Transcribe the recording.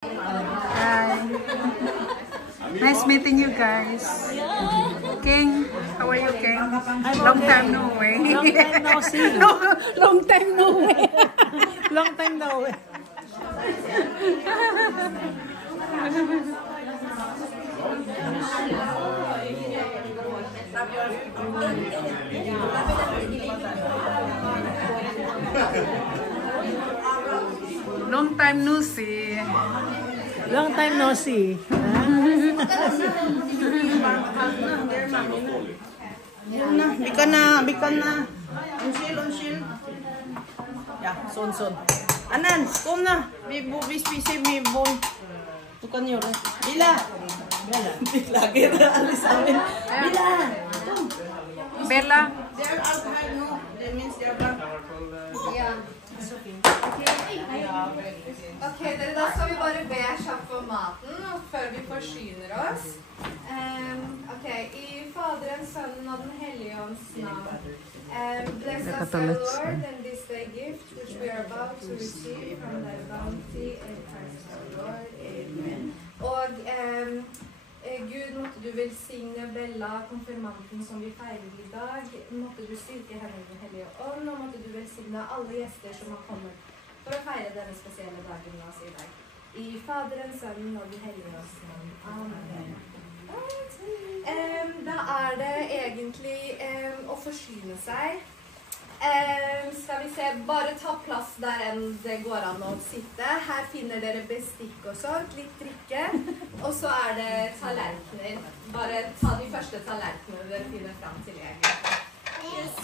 Hi. Nice meeting you guys. King, how are you, King? Long time no way. Long time no see. Long time no way. Long time no way. Long time no see. Long time no see. Bikan na. Unsil. Ya, son. Anan, kom na. Bispisi, bon. Tukan yun. Bila. Lagi na alis amin. Bila. Bella. They're outside, no? That means they're back. Ja. Ok, da skal vi bare be kjapt for maten før vi forsyner oss. Ok, i Faderen, Sønnen og Den hellige ånds navn. Bless us, O Lord, and this day gift which we are about to receive from thy bounty in Christ our Lord. Amen. Og Gud, måtte du velsigne Bella, konfirmanten som vi feirer i dag. Måtte du styrke henne i Den hellige ånd, og måtte du velsigne alle gjester som har kommet for å feire denne spesielle dagen med oss i dag. I Faderen, Sønnen og Den hellige ånds navn. Amen. Da er det egentlig å forsyne seg. Skal vi se, bare ta plass der enn det går an å sitte. Her finner dere bestikk og sånt, litt drikke. Og så er det tallerkener. Bare ta de første tallerkenene dere finner fram til egen. Yes.